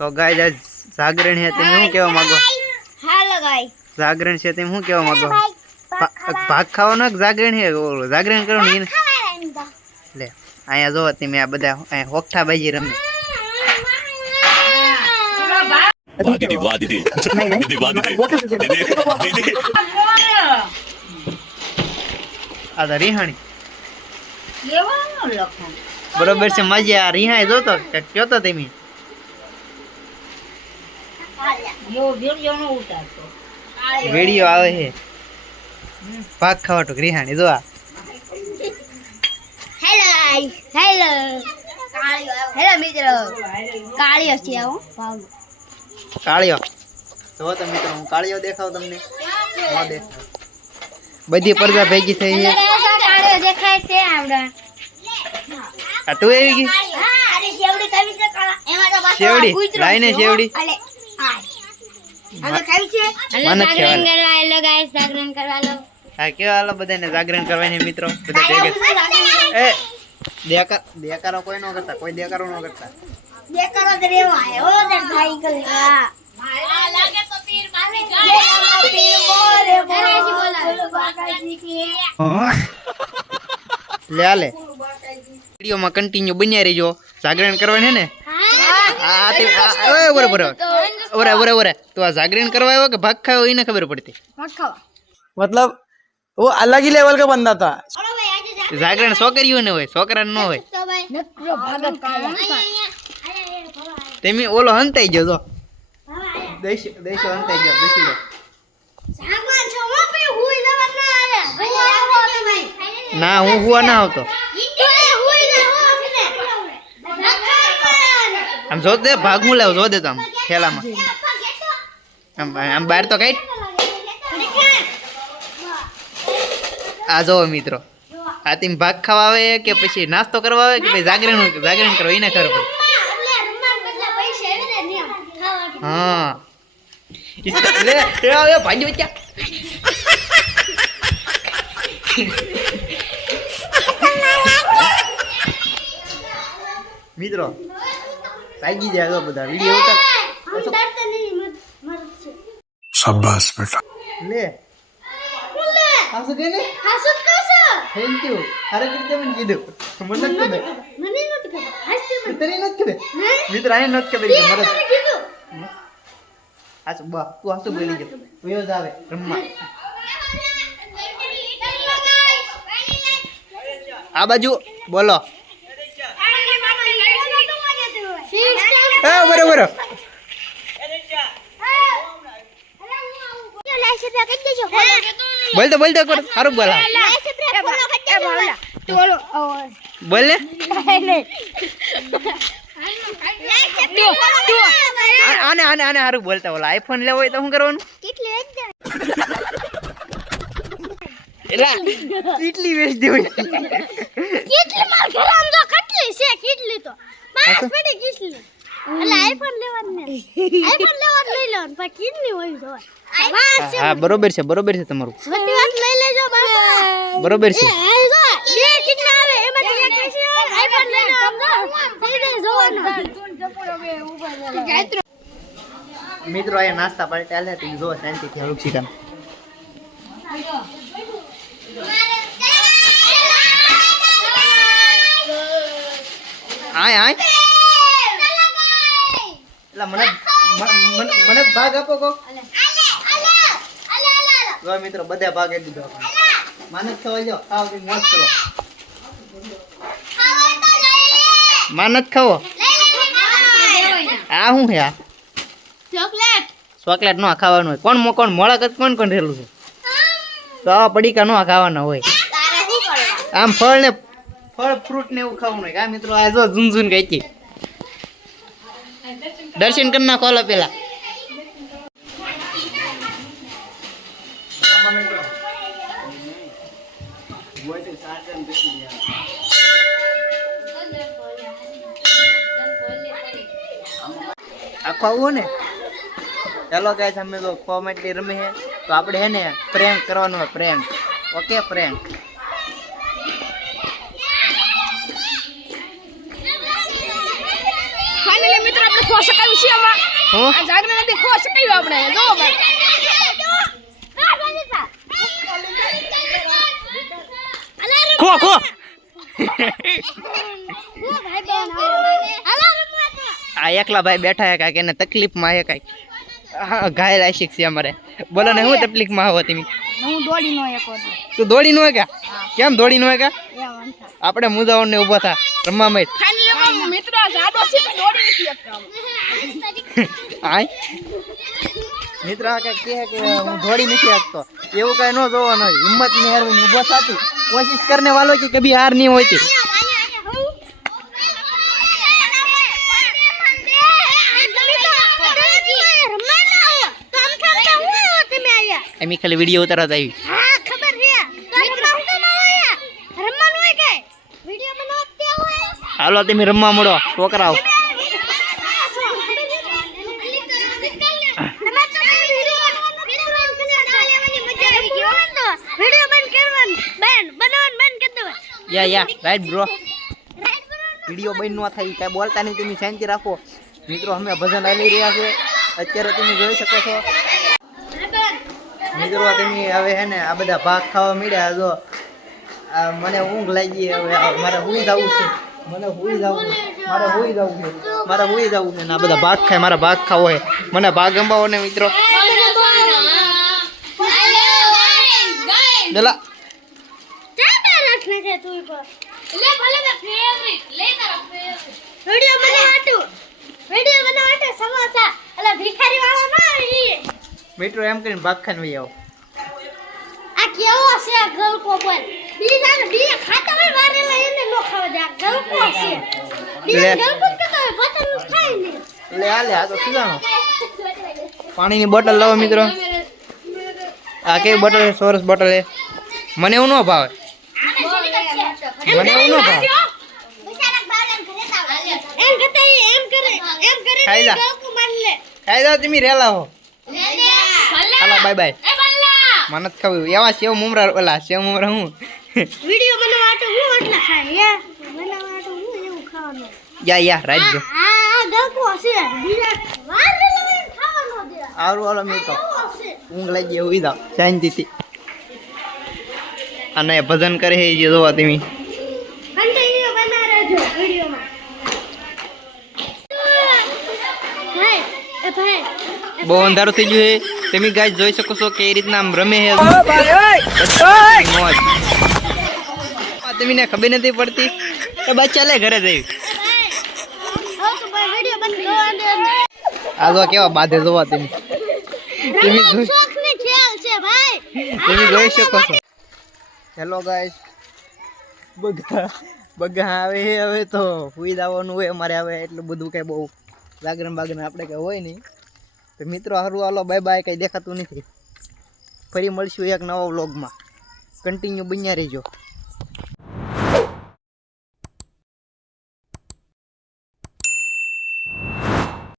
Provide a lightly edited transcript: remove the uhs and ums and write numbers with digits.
તો ગાય જાગરણ છે તમે શું કહેવા માંગો? હાલો ગાય જાગરણ છે તમે શું કહેવા માંગો? ભાગ ખાવાનો જાગરણ છે, જાગરણ કરવાનું લે અહીંયા જો તમે આ બધા અહીંયા હોકઠા બાજી રમે. આ તો રિહાણી બરોબર છે. મજા આ રિહાઈ જોતો કયો તો તમે વિડીયો આવે છે ભાગ ખાવા તો રિહાણી જો આ. હેલો મિત્રો કાળિયો છે આવો ભાવનો કાળિયો જો તો મિત્રો હું કાળિયો દેખાવ તમને ન દેખાવ. બધી પડદા ભેગી થઈ છે. કાળિયો દેખાય છે આવડા આ તું આવી ગઈ અરે શેવડી ખાવી છે કાળા એમાં તો પાછો શેવડી કૂતરો લાઈને છે, હો. શેવડી અલે હવે ખાવી છે મને જાગરણ કરવા હેલો ગાઈસ જાગરણ કરવા લો. હા કેવા હાલો બધાને જાગરણ કરવાની મિત્રો બધા ભેગા. એ દેકારો કોઈ ન કરતા, કોઈ દેકારો ન કરતા. દેખાડો તો રેવો આયો હો તે ભાઈ કરે હા આ લાગે તો પીર મારી જાય પીર મોરે મોરાજી બોલો બાકાજી કે લે આલે વિડીયોમાં કન્ટિન્યુ બન્યા રહીજો. જાગરણ કરવાની છે ને આ તે ઓય બરોબર ઓરે તો આ જાગરણ કરવા આવ્યો કે ભાગ ખાયો એને ખબર પડતી. मतलब वो अलग ही लेवल का बंदा था। બોલો ભાઈ આજે જાગરણ છોકરીઓ ને હોય, છોકરા ન હોય. તો ભાઈ નકરો ભાગત ખાવા તેમી ઓલો હંતાઈ ગયો જો હવે દેશો હંતાઈ ગયો દેશીડો. સાગવાન છો મો પે હુઈ જવા ના આયા ભાઈ આવો તો ભાઈ ના હું હુવા ના આવતો. હુઈ ના હો ફિને આમ જો દે ભાગ હું લાવ જો દે તો આમ ખેલામાં આમ બહાર તો કાઢ. આ જો મિત્રો આ તેમ ભાગ ખાવા આવે કે પછી નાસ્તો કરવા આવે કે પછી જાગરણ કરવા એને ખબર પડે. હા લે આવે ભાજી બચ્ચા. મિત્રો લાગી જાય તો બધા વિડીયો ઉતાર. शाबाश बेटा। લે હાસુ કે ને થેન્ક યુ અરે કીધું મને કીધું મને નથી ખબર તને નથી ખબર મિત્ર આને નથી ખબર કે મરદ હાસુ બા તું હાસુ બોલી ગયો વયો જ આવે રમવા. આ બાજુ બોલો હા બરોબર બોલતો કર સારું બોલા બોલ ને આને સારું બોલતા બોલા. આઈફોન લેવો હોય તો શું કરવાનું? એલા કેટલી વેચ દેવી કેટલી માર ઘર આમ જો કેટલી છે કેટલી તો 5 પેટી કેટલી એટલે આઈફોન લેવાનું ને આઈફોન લેવાનું લઈ લેવાનું પણ કેટલી હોય જો હા બરોબર છે તમારું બધી વાત લઈ લેજો બાપા બરોબર છે. એ જો બે કેટલા આવે એમાંથી એક છે આઈફોન લઈ લો આમ થઈ જાય જોવાનું મિત્રો આ નાસ્તા પાર્ટી આલે તો જો શાંતિથી હળુક શીખામ. આય એટલે મને ભાગ આપો કો. જો મિત્રો બધા ભાગ આપી દીધો. માનસ ખવાઈ જાઓ ખાવ કે મોજ કરો. માનસ ખાવો આ શું છે? આ ચોકલેટ નો ખાવાનું હોય. કોણ મોળા કોણ રહેલું છે તો આ પડીકા નો ખાવાના હોય. આમ ફળ ફ્રૂટ ને એવું ખાવાનું હોય. કા મિત્રો આ જો ઝુનઝુન ગઈ દર્શન કરી નાખો લો પેલા. આખો આવું ને ચાલો ગાઈસ અમે તો કોમેડી રમે છે તો આપણે હે ને પ્રેન્ક કરવાનો હોય. પ્રેન્ક ઓકે પ્રેન્ક ફાઇનલી મિત્રો આપણે ખો શકાયું છે આમાં હું આ જાગરણ નથી ખો શકાયું આપણે જો ભાઈ ખો ખો આ એકલા ભાઈ બેઠા હે કાંઈક એને તકલીફમાં હે કાંઈક હા ઘાયલ આશિક છે અમારે બોલો ને હું તકલીફમાં આવો તમે હું દોડી નો એક વાર તું દોડી નો ગયા કેમ દોડી નો ગયા આપણે મુજાઓને ઊભો થા રમવા માટે ફાઇનલી મિત્રો આ જાડો છે તો દોડી નથી શકતા આય મિત્ર આ કઈ કહે કે હું દોડી નથી શકતો એવું કઈ ન જોવાનું હોય હિંમત ની હારવું ઊભો થાતું કોશિશ કરને વાલો કે કભી હાર નહીં હોતી એમ ખાલી વિડીયો ઉતારત આવી હા ખબર છે રમવાનું હોય કે વિડિયો બનાવતા હોય હાલો તમે રમવા મળો છોકરાઓ યા રાઈટ બ્રો વિડીયો બંધ ન થાય કાંઈ બોલતા નહીં તમે શાંતિ રાખો મિત્રો અમે ભજન હાલી રહ્યા છે અત્યારે તમે જોઈ શકો છો મિત્રો તમે હવે હે ને આ બધા ભાગ ખાવા મળ્યા જો મને ઊંઘ લાગી હવે મારે હુઈ જવું છે મને હુઈ જવું છે મારે હુઈ જવું છે મારે હુઈ જવું છે ને આ બધા ભાગ ખાય મારા ભાગ ખાવો હોય મને ભાગ અંબાવો ને મિત્રો દલા મિત્રો એમ કરીને ભાગ ખાઈને વહી આવો આ કેવો છે ગલકો બોલ બીજા બી ખાતા હોય વારેલા એને નો ખાવા દે ગલકો છે બીજા ગલકો કેતા હોય પતન ખાય ને લે આ તો ખીજાણો પાણીની બોટલ લાવો મિત્રો આ કેવી બોટલ છે સરસ બોટલ છે મને એવું ન ભાવે મને એવું ન ભાવે એમ કરે ખાઈ જા. ગલકો માર લે ખાઈ જાઓ તમે રેલા હો હાલો બાય બાય મને જ ખાવું એવા સેવ મમરા ઓલા સેવ મમરા હું વિડિયો બનાવવા તો હું એટલા ખાય યા બનાવવા તો હું એવું ખાવાનું યા રાઈટ બ્રો આ ગલકો છે બીજા વારેલા ખાવાનો દે આરું હાલો મિત્રો છે ઊંઘ લાગી ગઈ ઉઈ જાઓ શાંતિથી અને ભજન કરે છે જે જોવા તમે કન્ટિન્યુ બના રહેજો વિડિયોમાં ભાઈ એ ભાઈ બહુ અંધારું થઈ ગયું છે તમે ગાઈસ જોઈ શકો છો કે એ રીતના આમ રમે છે મોજ તમને ખબર નથી પડતી એ બચ્ચા લે ઘરે જઈ આ જો કેવા બાધે જોવા તમે તમે જોઈ શકો છો હેલો ગાઈસ બગા આવે હવે તો સુઈ જવાનું હોય અમારે હવે એટલું બધું કઈ બહુ જાગરણ બાગરણ આપણે કઈ હોય નહીં તો મિત્રો હારું હાલો બાય બાય કઈ દેખાતું નથી ફરી મળશું એક નવા વ્લોગમાં કન્ટિન્યુ બન્યા રહેજો